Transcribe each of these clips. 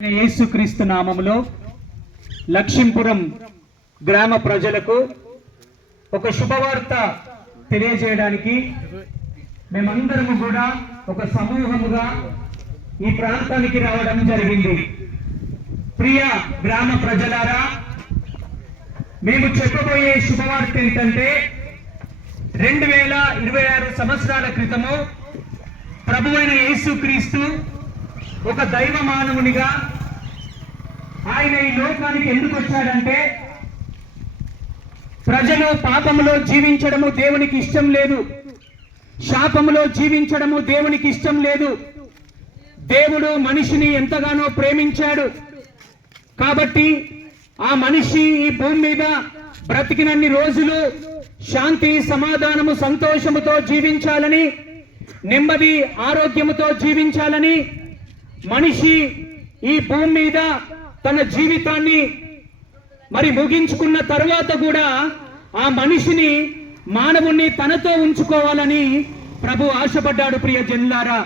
యేసుక్రీస్తు నామములో లక్ష్మీపురం గ్రామ ప్రజలకు ఒక శుభవార్త తెలియజేయడానికి మేమందరము కూడా ఒక సమూహముగా ఈ ప్రాంతానికి రావడం జరిగింది. ప్రియ గ్రామ ప్రజలారా, మేము చెప్పబోయే శుభవార్త ఏంటంటే 2026 సంవత్సరాల క్రితము ప్రభువైన యేసుక్రీస్తు ఒక దైవ మానవునిగా ఆయన ఈ లోకానికి ఎందుకు వచ్చాడంటే, ప్రజలు పాపములో జీవించడము దేవునికి ఇష్టం లేదు, శాపములో జీవించడము దేవునికి ఇష్టం లేదు. దేవుడు మనిషిని ఎంతగానో ప్రేమించాడు. కాబట్టి ఆ మనిషి ఈ భూమి మీద బ్రతికినన్ని రోజులు శాంతి, సమాధానము, సంతోషముతో జీవించాలని, నెమ్మది, ఆరోగ్యముతో జీవించాలని మనిషి ఈ భూమి మీద తన జీవితాన్ని ముగించుకున్న తరువాత కూడా ఆ మనిషిని, మానవుణ్ణి తనతో ఉంచుకోవాలని ప్రభు ఆశపడ్డాడు. ప్రియ జనులారా,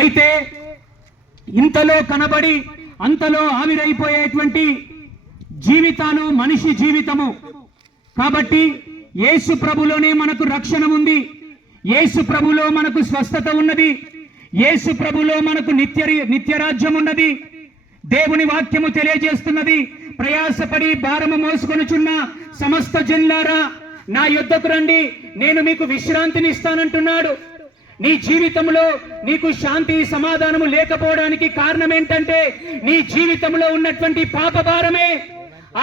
అయితే ఇంతలో కనబడి అంతలో ఆవిరైపోయేటువంటి జీవితాలు మనిషి జీవితము. కాబట్టి యేసు ప్రభులోనే మనకు రక్షణ ఉంది, యేసు ప్రభులో మనకు స్వస్థత ఉన్నది, యేసు ప్రభులో మనకు నిత్యరాజ్యం ఉన్నది. దేవుని వాక్యము తెలియజేస్తున్నది, ప్రయాసపడి భారము మోసుకొనుచున్న సమస్త జనులారా నా యొద్దకు రండి, నేను మీకు విశ్రాంతిని ఇస్తానంటున్నాడు. నీ జీవితంలో నీకు శాంతి, సమాధానము లేకపోవడానికి కారణం ఏంటంటే నీ జీవితంలో ఉన్నటువంటి పాప భారమే.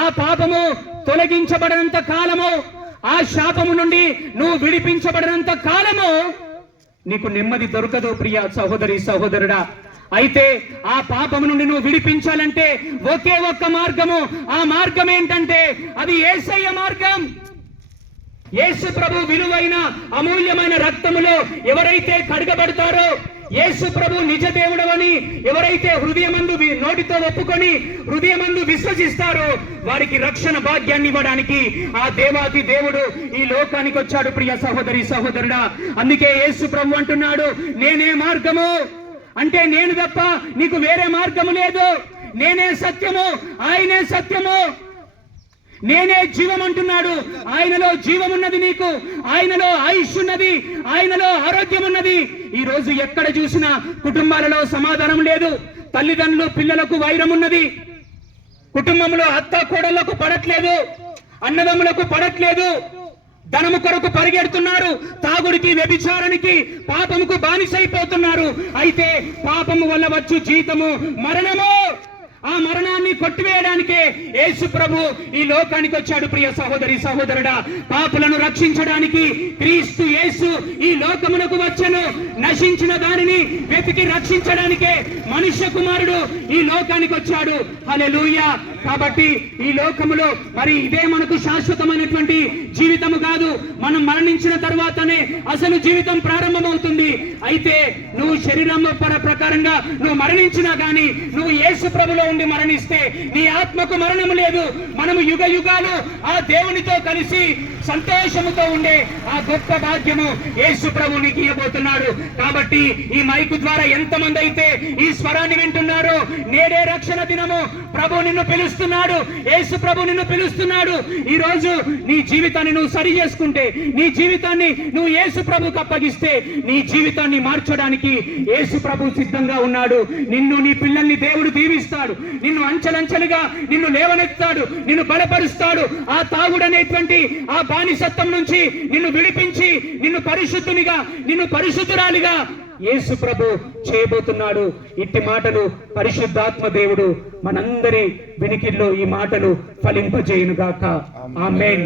ఆ పాపము తొలగించబడినంత కాలము, ఆ శాపము నుండి నువ్వు విడిపించబడినంత కాలము నీకు నెమ్మది దొరకదు. ప్రియ సహోదరి, సహోదరుడా, అయితే ఆ పాపము నుండి నువ్వు విడిపించాలంటే ఒకే ఒక్క మార్గము. ఆ మార్గం ఏంటంటే అది యేసయ్య మార్గం. యేసు ప్రభు విలువైన అమూల్యమైన రక్తములో ఎవరైతే కడగబడతారో, యేసు ప్రభు నిజ దేవుడవని ఎవరైతే హృదయమందు నోటితో ఒప్పుకొని హృదయమందు విశ్వసిస్తారో వారికి రక్షణ భాగ్యాన్ని ఇవ్వడానికి ఆ దేవాది దేవుడు ఈ లోకానికి వచ్చాడు. ప్రియ సహోదరి, సహోదరుడా, అందుకే యేసు ప్రభు అంటున్నాడు, నేనే మార్గము, అంటే నేను తప్ప నీకు వేరే మార్గము లేదు. నేనే సత్యము, ఆయనే సత్యము, నేనే జీవం అంటున్నాడు. ఆయనలో జీవం ఉన్నది, నీకు ఆయనలో ఆయుష్ ఉన్నది, ఆయనలో ఆరోగ్యం ఉన్నది. ఈ రోజు ఎక్కడ చూసినా కుటుంబాలలో సమాధానం లేదు, తల్లిదండ్రులు పిల్లలకు వైరం ఉన్నది, కుటుంబంలో అత్త కోడళ్లకు పడట్లేదు, అన్నదమ్ములకు పడట్లేదు, ధనము కొరకు పరిగెడుతున్నారు, తాగుడికి, వ్యభిచారానికి, పాపముకు బానిసైపోతున్నారు. అయితే పాపము వల్ల వచ్చు జీతము మరణము. ఆ మరణాన్ని కొట్టివేయడానికే యేసు ప్రభు ఈ లోకానికి వచ్చాడు. ప్రియ సహోదరి, సహోదరుడా, పాపులను రక్షించడానికి క్రీస్తు యేసు ఈ లోకమునకు వచ్చెను. నశించిన దానిని వెతికి రక్షించడానికే మనుష్య కుమారుడు ఈ లోకానికి వచ్చాడు. హల్లెలూయా. కాబట్టి ఈ లోకములో ఇదే మనకు శాశ్వతమైనటువంటి జీవితము కాదు. మనం మరణించిన తర్వాతనే అసలు జీవితం ప్రారంభమవుతుంది. అయితే నువ్వు శరీరం ప్రకారంగా నువ్వు మరణించినా గానీ నువ్వు యేసు ప్రభులో ఉండి మరణిస్తే నీ ఆత్మకు మరణము లేదు. మనము యుగ యుగాలు ఆ దేవునితో కలిసి సంతోషముతో ఉండే ఆ గొప్ప భాగ్యము యేసు ప్రభు నీకు ఇవ్వబోతున్నాడు. కాబట్టి ఈ మైకు ద్వారా ఎంతమంది అయితే ఈ స్వరాన్ని వింటున్నారో, నేడే రక్షణ దినము, ప్రభు నిన్ను పిలుస్తున్నాడు, యేసు ప్రభు నిన్ను పిలుస్తున్నాడు. ఈ రోజు నీ జీవితాన్ని నువ్వు సరి చేసుకుంటే, నీ జీవితాన్ని నువ్వు యేసు ప్రభుకు అప్పగిస్తే నీ జీవితాన్ని మార్చడానికి యేసు ప్రభు సిద్ధంగా ఉన్నాడు. నిన్ను, నీ పిల్లల్ని దేవుడు దీవిస్తాడు, నిన్ను అంచెలంచెలుగా నిన్ను లేవనెత్తాడు, నిన్ను బలపరుస్తాడు. ఆ తాగుడనేటువంటి ఆ బానిసత్వం నుంచి నిన్ను విడిపించి నిన్ను పరిశుద్ధునిగా, నిన్ను పరిశుద్ధురాలిగా యేసు ప్రభు చేయబోతున్నాడు. ఇట్టి మాటలు పరిశుద్ధాత్మ దేవుడు మనందరి వినికిల్లో ఈ మాటలు ఫలింపజేయునుగాక. ఆమేన్.